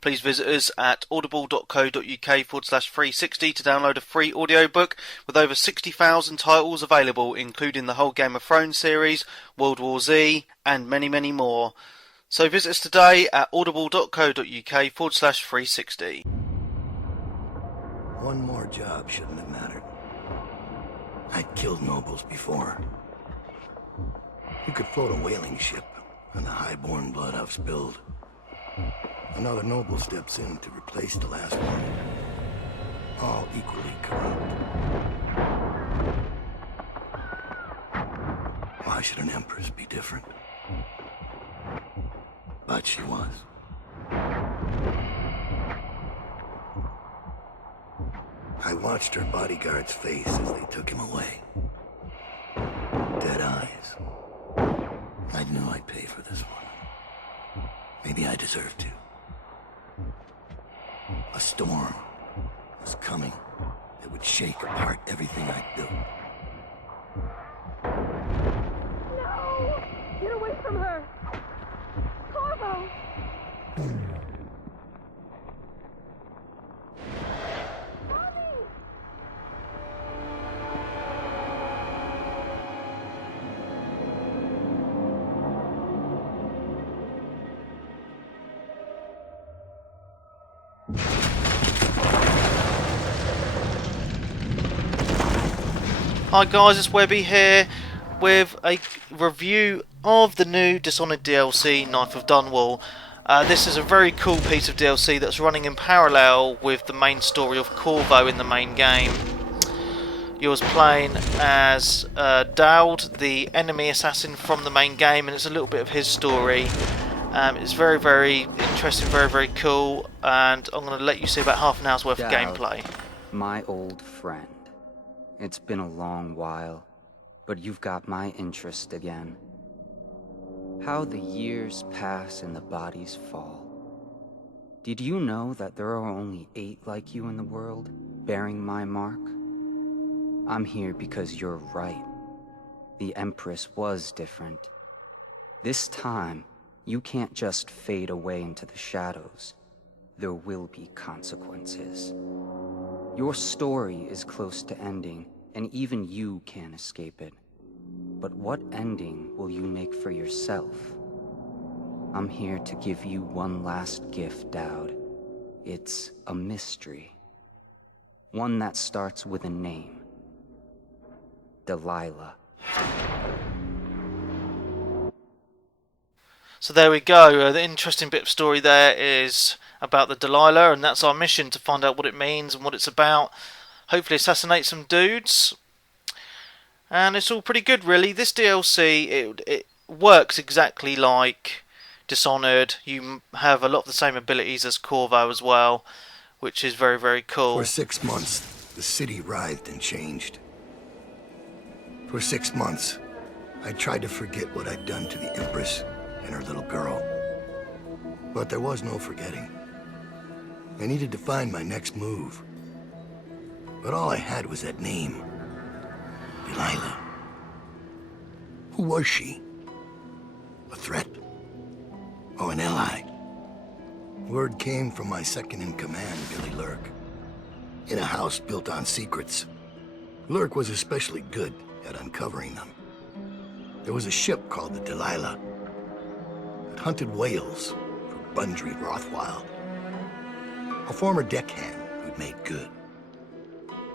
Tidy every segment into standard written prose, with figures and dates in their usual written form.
Please visit us at audible.co.uk/360 to download a free audiobook with over 60,000 titles available, including the whole Game of Thrones series, World War Z, and many, many more. So visit us today at audible.co.uk/360. One more job shouldn't have mattered. I'd killed nobles before. You could float a whaling ship, and the high-born blood I've spilled. Another noble steps in to replace the last one. All equally corrupt. Why should an empress be different? But she was. I watched her bodyguard's face as they took him away. Dead eyes. I knew I'd pay for this one. Maybe I deserved to. A storm was coming that would shake apart everything I'd built. No! Get away from her! Corvo! Hi guys, it's Webby here with a review of the new Dishonored DLC, Knife of Dunwall. This is a very cool piece of DLC that's running in parallel with the main story of Corvo in the main game. You're playing as Dowd, the enemy assassin from the main game, and it's a little bit of his story. It's very, very interesting, very, very cool, and I'm going to let you see about half an hour's worth of gameplay. My old friend. It's been a long while, but you've got my interest again. How the years pass and the bodies fall. Did you know that there are only 8 like you in the world, bearing my mark? I'm here because you're right. The Empress was different. This time, you can't just fade away into the shadows. There will be consequences. Your story is close to ending, and even you can't escape it. But what ending will you make for yourself? I'm here to give you one last gift, Dowd. It's a mystery. One that starts with a name. Delilah. So there we go. The interesting bit of story there is about the Delilah, and that's our mission, to find out what it means and what it's about. Hopefully assassinate some dudes. And it's all pretty good, really. This DLC, it works exactly like Dishonored. You have a lot of the same abilities as Corvo as well, which is very, very cool. For 6 months, the city writhed and changed. For 6 months, I tried to forget what I'd done to the Empress and her little girl. But there was no forgetting. I needed to find my next move. But all I had was that name. Delilah. Who was she? A threat? Or an ally? Word came from my second-in-command, Billy Lurk. In a house built on secrets. Lurk was especially good at uncovering them. There was a ship called the Delilah. It hunted whales for Bundry Rothwild. A former deckhand who'd made good.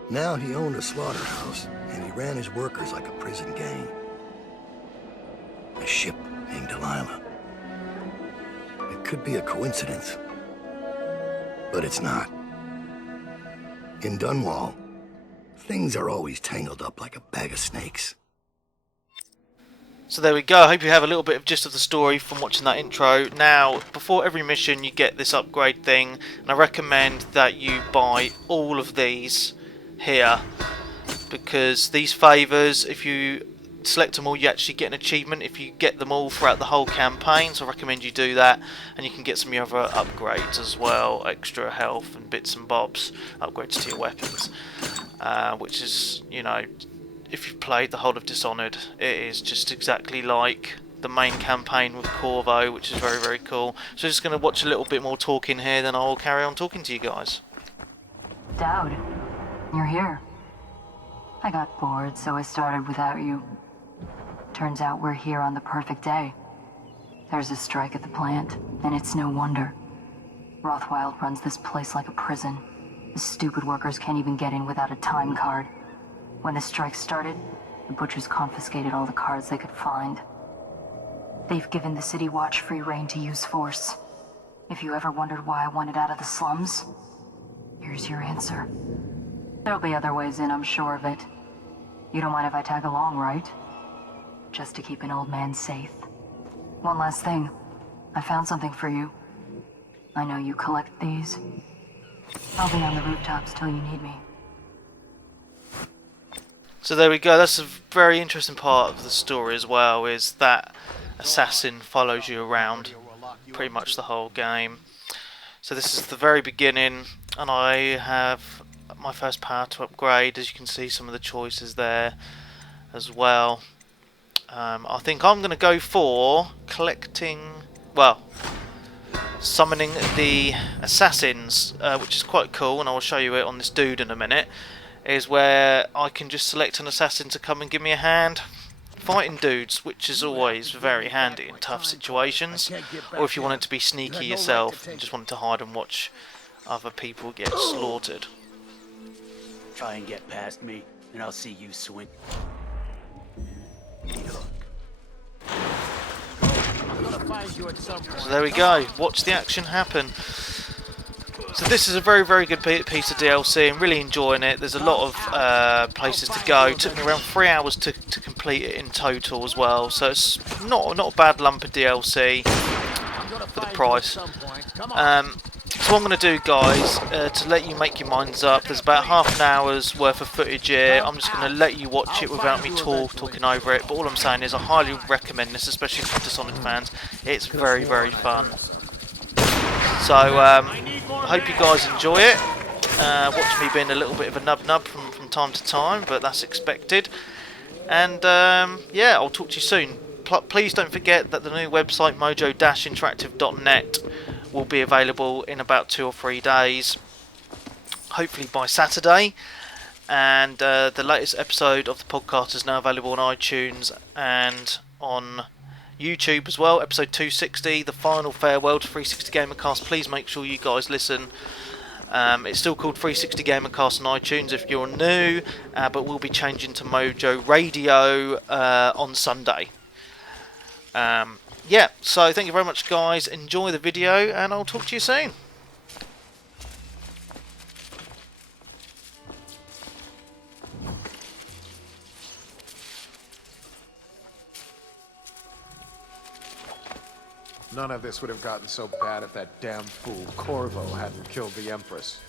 Now he owned a slaughterhouse, and he ran his workers like a prison gang. A ship named Delilah. It could be a coincidence, but it's not. In Dunwall, things are always tangled up like a bag of snakes. So there we go. I hope you have a little bit of gist of the story from watching that intro. Now, before every mission you get this upgrade thing, and I recommend that you buy all of these here, because these favours, if you select them all, you actually get an achievement if you get them all throughout the whole campaign, so I recommend you do that, and you can get some of your other upgrades as well, extra health and bits and bobs, upgrades to your weapons, which is, you know, if you've played the whole of Dishonored, it is just exactly like the main campaign with Corvo, which is very, very cool. So just going to watch a little bit more talking here, then I'll carry on talking to you guys. Dowd, you're here. I got bored, so I started without you. Turns out we're here on the perfect day. There's a strike at the plant, and it's no wonder. Rothwild runs this place like a prison. The stupid workers can't even get in without a time card. When the strike started, the butchers confiscated all the cards they could find. They've given the City Watch free rein to use force. If you ever wondered why I wanted out of the slums, here's your answer. There'll be other ways in, I'm sure of it. You don't mind if I tag along, right? Just to keep an old man safe. One last thing. I found something for you. I know you collect these. I'll be on the rooftops till you need me. So there we go. That's a very interesting part of the story as well, is that assassin follows you around pretty much the whole game. So this is the very beginning, and I have my first power to upgrade. As you can see, some of the choices there as well. I think I'm going to go for summoning the assassins, which is quite cool, and I'll show you it on this dude in a minute, is where I can just select an assassin to come and give me a hand fighting dudes, which is always very handy in tough situations, or if you wanted to be sneaky yourself and just wanted to hide and watch other people get slaughtered. Try and get past me, and I'll see you swing. So there we go, watch the action happen. So this is a very, very good piece of DLC, and really enjoying it. There's a lot of places to go. It took me around 3 hours to complete it in total as well, so it's not a bad lump of DLC for the price. So what I'm going to do, guys, to let you make your minds up, there's about half an hour's worth of footage here. I'm just going to let you watch it without me talking over it, but all I'm saying is I highly recommend this, especially for Dishonored fans. It's very, very fun. So I hope you guys enjoy it. Watch me being a little bit of a nub from time to time, but that's expected. And yeah, I'll talk to you soon. Please don't forget that the new website mojo-interactive.net will be available in about 2 or 3 days, hopefully by Saturday. And the latest episode of the podcast is now available on iTunes and on YouTube as well. Episode 260, the final farewell to 360 Gamercast. Please make sure you guys listen. It's still called 360 Gamercast on iTunes if you're new, but we'll be changing to Mojo Radio on Sunday. Yeah, so thank you very much, guys. Enjoy the video, and I'll talk to you soon. None of this would have gotten so bad if that damn fool Corvo hadn't killed the Empress.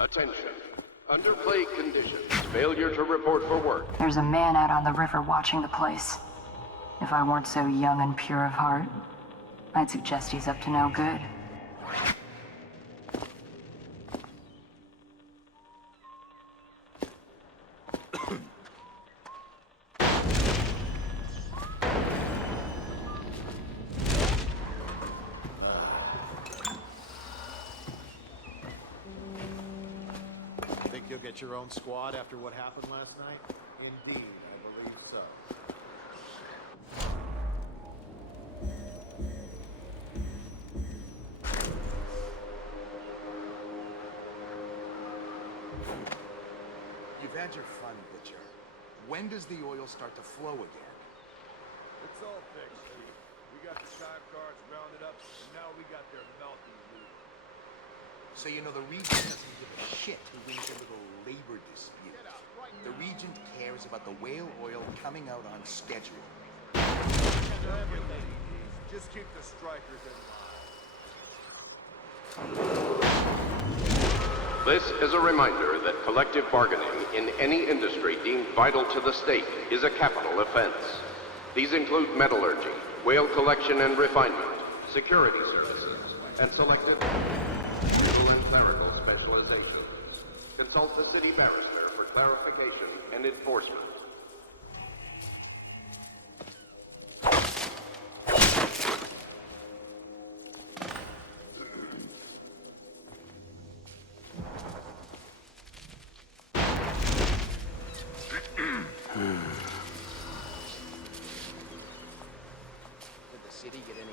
Attention. Under plague conditions, failure to report for work. There's a man out on the river watching the place. If I weren't so young and pure of heart, I'd suggest he's up to no good. Think you'll get your own squad after what happened last night? Indeed, I believe so. had your fun, Butcher. When does the oil start to flow again? It's all fixed, Steve. We got the time cards rounded up, and now we got their melting lead. So you know the Regent doesn't give a shit who wins a little labor dispute. The Regent cares about the whale oil coming out on schedule. Just keep the strikers in line. This is a reminder that collective bargaining in any industry deemed vital to the state is a capital offense. These include metallurgy, whale collection and refinement, security services, and selective legal and clerical specialization. Consult the city barrister for clarification and enforcement. Did the city get any...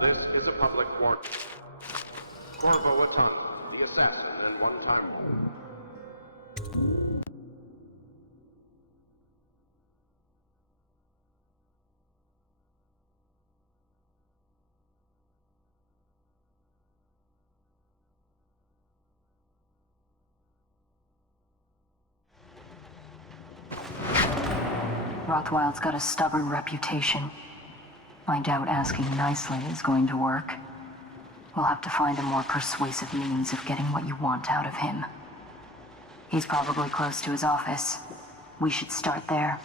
This is a public warning. Corvo Aton, the assassin and one-time fool. Rothwild's got a stubborn reputation. I doubt asking nicely is going to work. We'll have to find a more persuasive means of getting what you want out of him. He's probably close to his office. We should start there.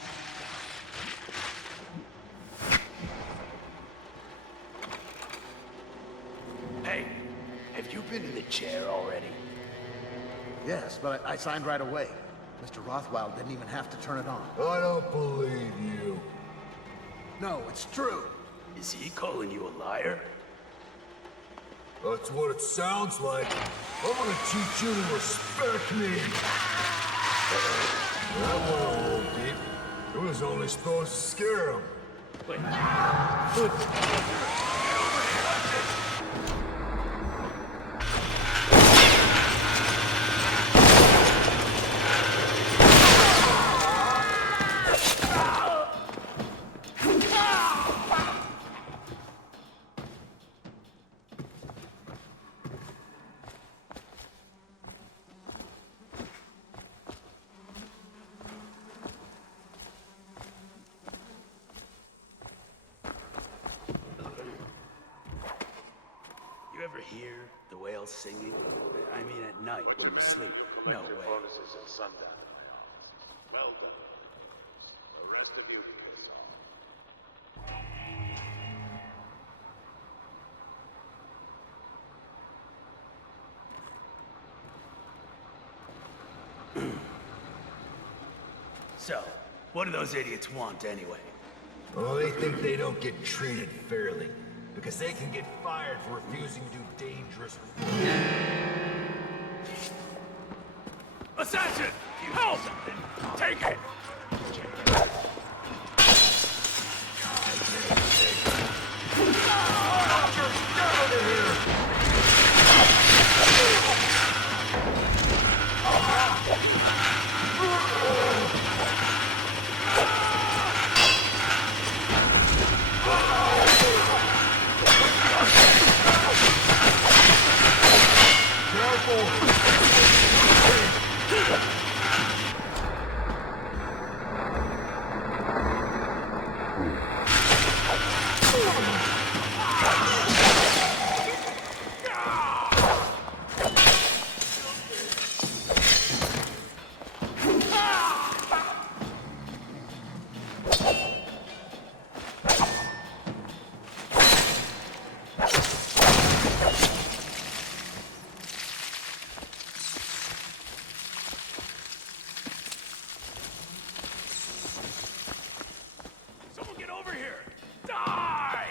Hey, have you been in the chair already? Yes, but I signed right away. Mr. Rothwild didn't even have to turn it on. I don't believe you. No, it's true. Is he calling you a liar? That's what it sounds like. I'm gonna teach you to respect me. That went a little deep. It was only supposed to scare him. You ever hear the whales singing? I mean at night when you sleep. No way. Bonuses at sundown. Well done. The rest of you can So, what do those idiots want anyway? Oh, they think they don't get treated fairly, because they can get fired for refusing to do dangerous work. Assassin! Help! Take it! Someone get over here! Die!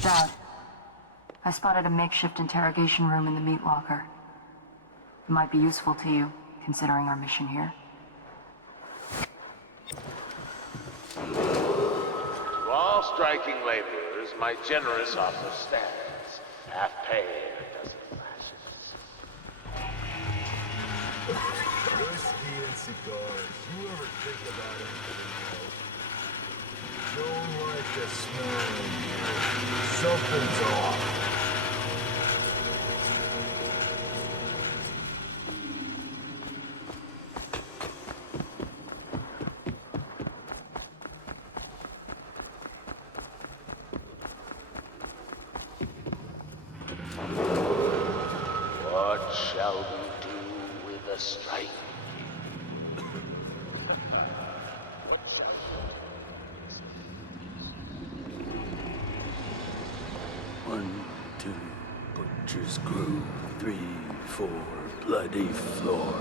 Dad, I spotted a makeshift interrogation room in the meat locker. It might be useful to you, considering our mission here. To all striking laborers, my generous offer stands. Half pay and a dozen flashes. Whiskey and cigars. You ever think about anything else? Don't like the smell in here. Something's off. What shall we do with the strike? One, two, butcher's groove. 3, 4, bloody floor.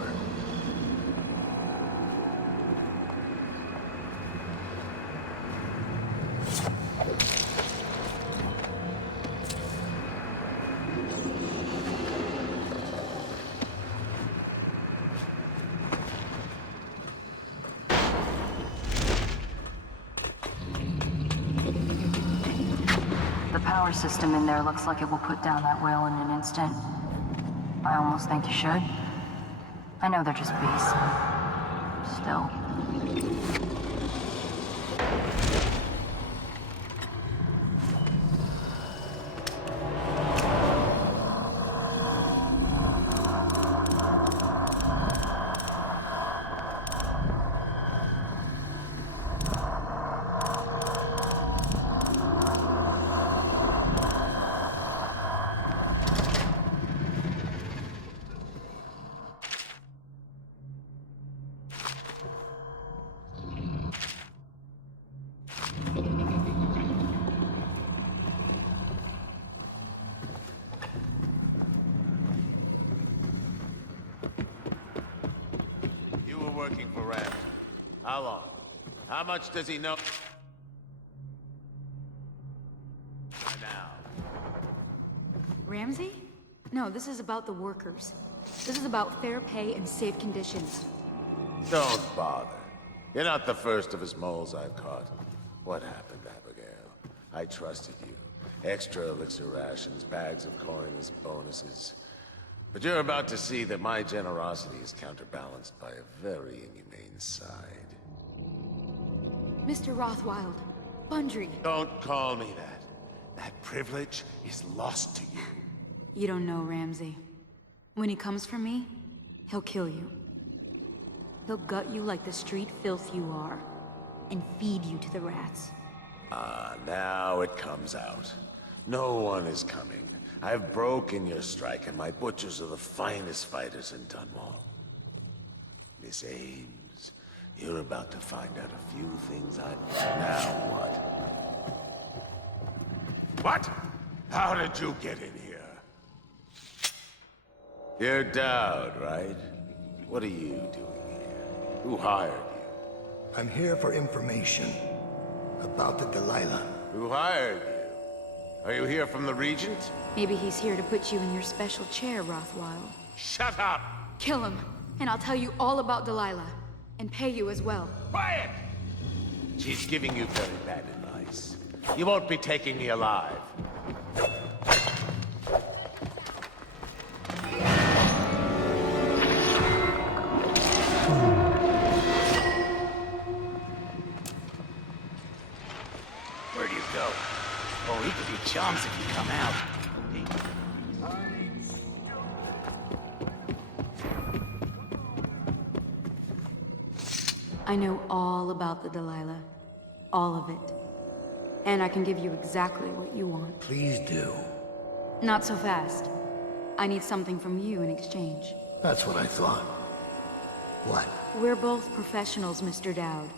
The power system in there looks like it will put down that whale in an instant. I almost think you should. I know they're just beasts, but still. You were working for Rand. How long? How much does he know? Now. Ramsey? No, this is about the workers. This is about fair pay and safe conditions. Don't bother. You're not the first of his moles I've caught. What happened, Abigail? I trusted you. Extra elixir rations, bags of coin as bonuses. But you're about to see that my generosity is counterbalanced by a very inhumane side. Mr. Rothwild, Bundry. Don't call me that. That privilege is lost to you. You don't know Ramsey. When he comes for me, he'll kill you. He'll gut you like the street filth you are, and feed you to the rats. Ah, now it comes out. No one is coming. I've broken your strike, and my butchers are the finest fighters in Dunwall. Miss Ames, you're about to find out a few things I... Now what? What? How did you get in here? You're Dowd, right? What are you doing here? Who hired you? I'm here for information about the Delilah. Who hired you? Are you here from the Regent? Maybe he's here to put you in your special chair, Rothwild. Shut up! Kill him, and I'll tell you all about Delilah. And pay you as well. Quiet! She's giving you very bad advice. You won't be taking me alive. Where do you go? Oh, he could be chums if you come out. I know all about the Delilah. All of it. And I can give you exactly what you want. Please do. Not so fast. I need something from you in exchange. That's what I thought. What? We're both professionals, Mr. Dowd.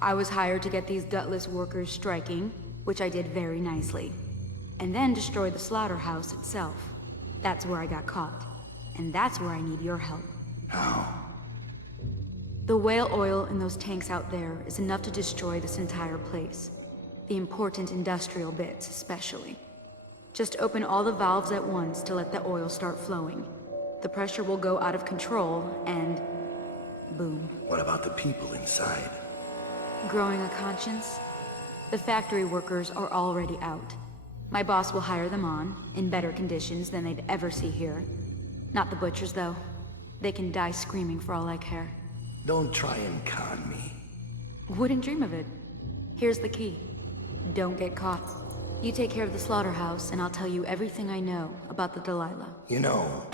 I was hired to get these gutless workers striking, which I did very nicely. And then destroy the slaughterhouse itself. That's where I got caught. And that's where I need your help. How? The whale oil in those tanks out there is enough to destroy this entire place. The important industrial bits, especially. Just open all the valves at once to let the oil start flowing. The pressure will go out of control, and... boom. What about the people inside? Growing a conscience? The factory workers are already out. My boss will hire them on, in better conditions than they'd ever see here. Not the butchers, though. They can die screaming for all I care. Don't try and con me. Wouldn't dream of it. Here's the key. Don't get caught. You take care of the slaughterhouse, and I'll tell you everything I know about the Delilah. You know,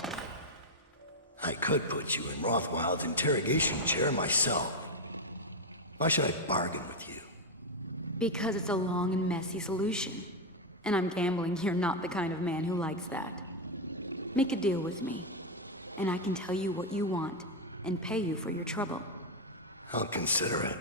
I could put you in Rothwild's interrogation chair myself. Why should I bargain with you? Because it's a long and messy solution. And I'm gambling you're not the kind of man who likes that. Make a deal with me, and I can tell you what you want, and pay you for your trouble. I'll consider it.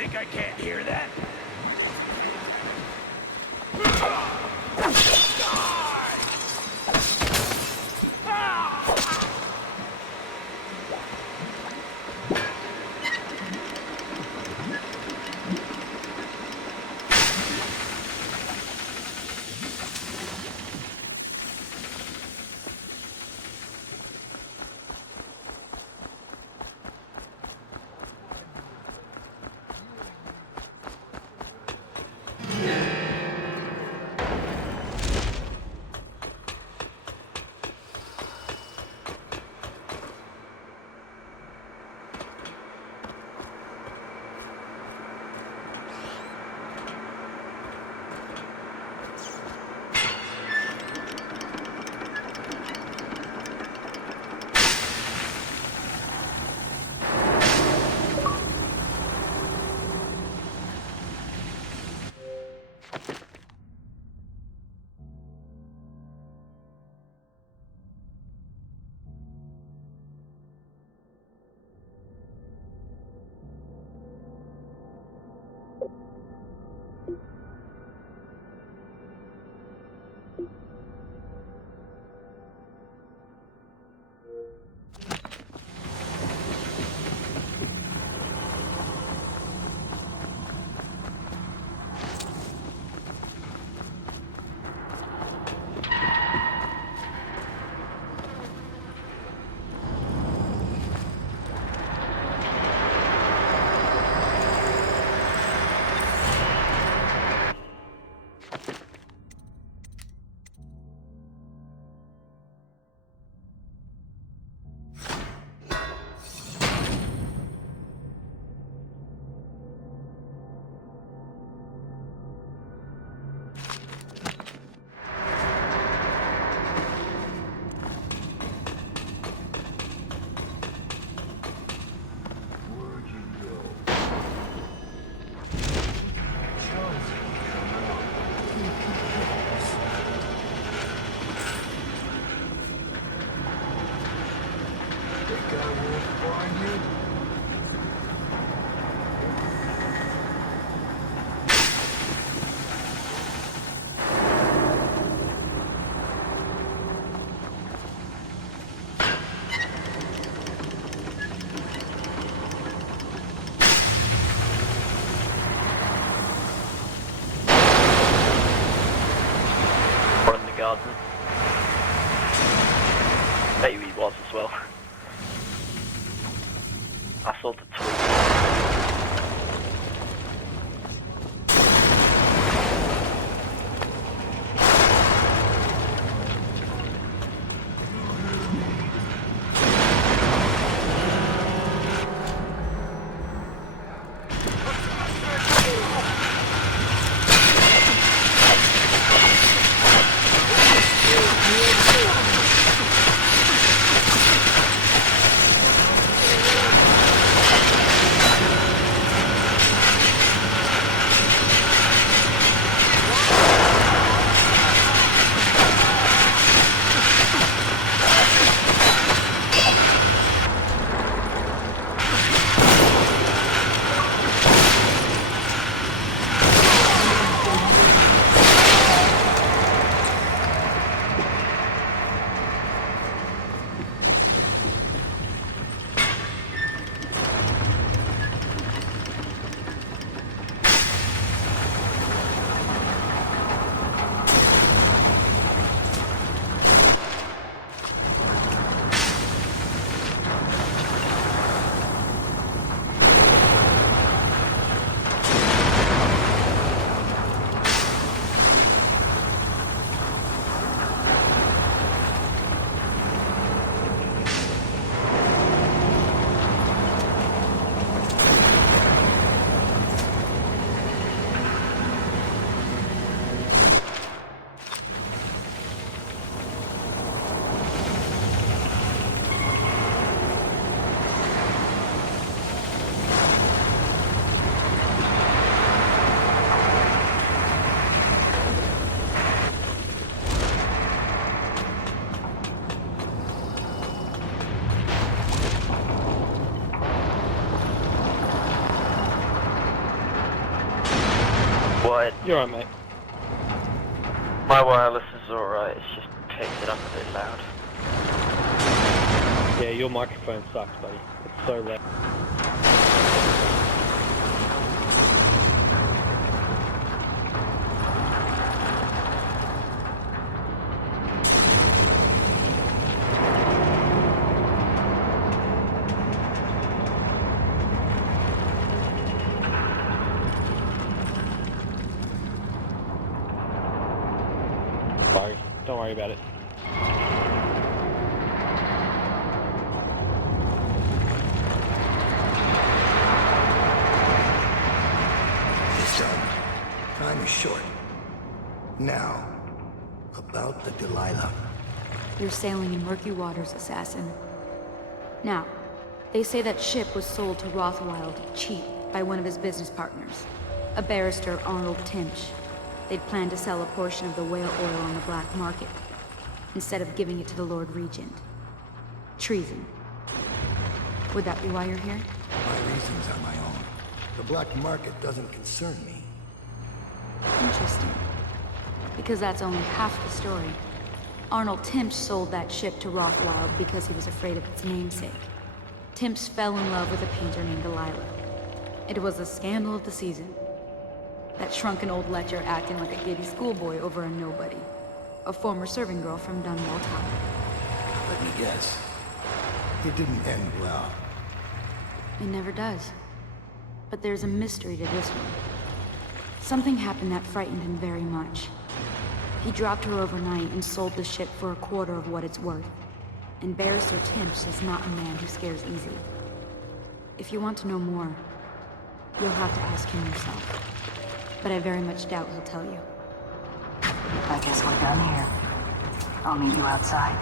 think I can't hear that? Garden. Bet you he was as well. I saw the tweet. quiet. You're right, mate. My wireless is alright, it's just takes it up a bit loud. Yeah, your microphone sucks, buddy. It's so loud. Sorry, don't worry about it. So, time is short. Now, about the Delilah. You're sailing in murky waters, assassin. Now, they say that ship was sold to Rothwild cheap by one of his business partners, a barrister, Arnold Timsch. They'd planned to sell a portion of the whale oil on the black market, instead of giving it to the Lord Regent. Treason. Would that be why you're here? My reasons are my own. The black market doesn't concern me. Interesting. Because that's only half the story. Arnold Timsch sold that ship to Rothwild because he was afraid of its namesake. Timsch fell in love with a painter named Delilah. It was the scandal of the season. That shrunken old lecher acting like a giddy schoolboy over a nobody. A former serving girl from Dunwall Tower. Let me guess. It didn't end well. It never does. But there's a mystery to this one. Something happened that frightened him very much. He dropped her overnight and sold the ship for a quarter of what it's worth. And Barrister Timsch is not a man who scares easy. If you want to know more, you'll have to ask him yourself. But I very much doubt he'll tell you. I guess we're done here. I'll meet you outside.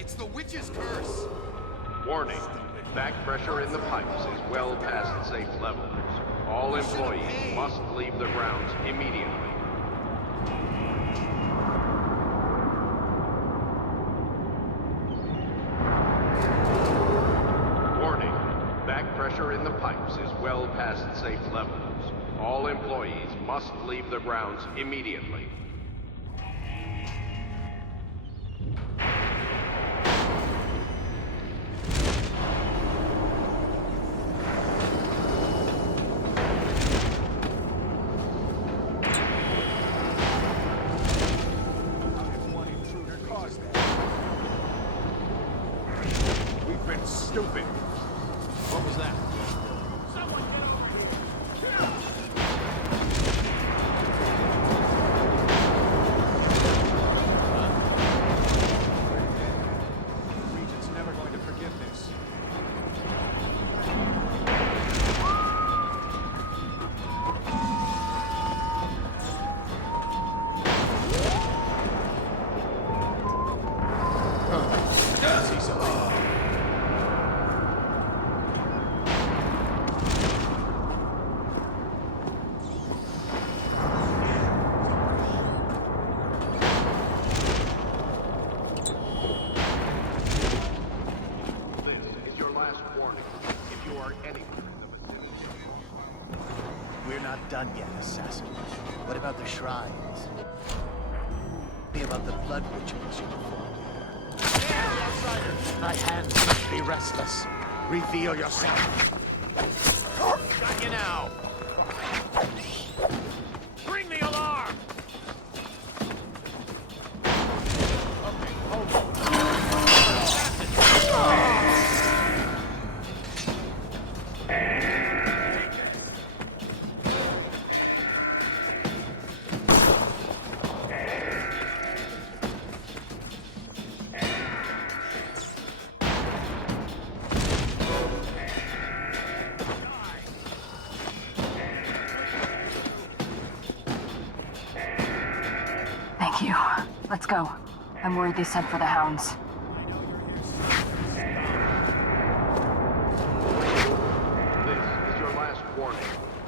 It's the witch's curse! Warning. Back pressure in the pipes is well past safe levels. All employees must leave the grounds immediately. Warning. Back pressure in the pipes is well past safe levels. All employees must leave the grounds immediately. Stupid. What was that? Regent's never going to forgive this. done yet, assassin. What about the shrines? Me about the blood rituals you perform here. Yeah, the outsider! Thy hands must be restless. Reveal yourself. Got you now! Bring the alarm! Okay, hold on. Thank you. Let's go. I'm worried they sent for the hounds. This is your last warning.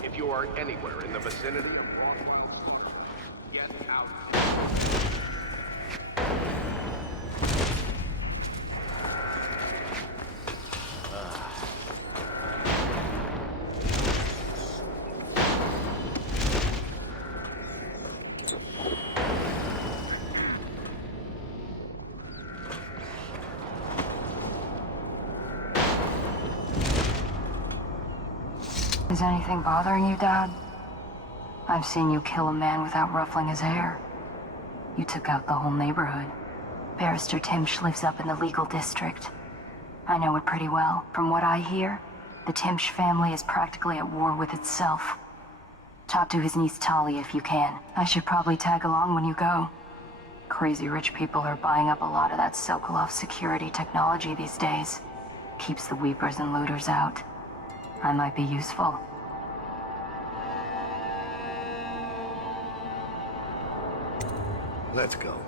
If you are anywhere in the vicinity of get out. Is anything bothering you, Dad? I've seen you kill a man without ruffling his hair. You took out the whole neighborhood. Barrister Timsh lives up in the legal district. I know it pretty well. From what I hear, the Timsh family is practically at war with itself. Talk to his niece Tali if you can. I should probably tag along when you go. Crazy rich people are buying up a lot of that Sokolov security technology these days. Keeps the weepers and looters out. I might be useful. Let's go.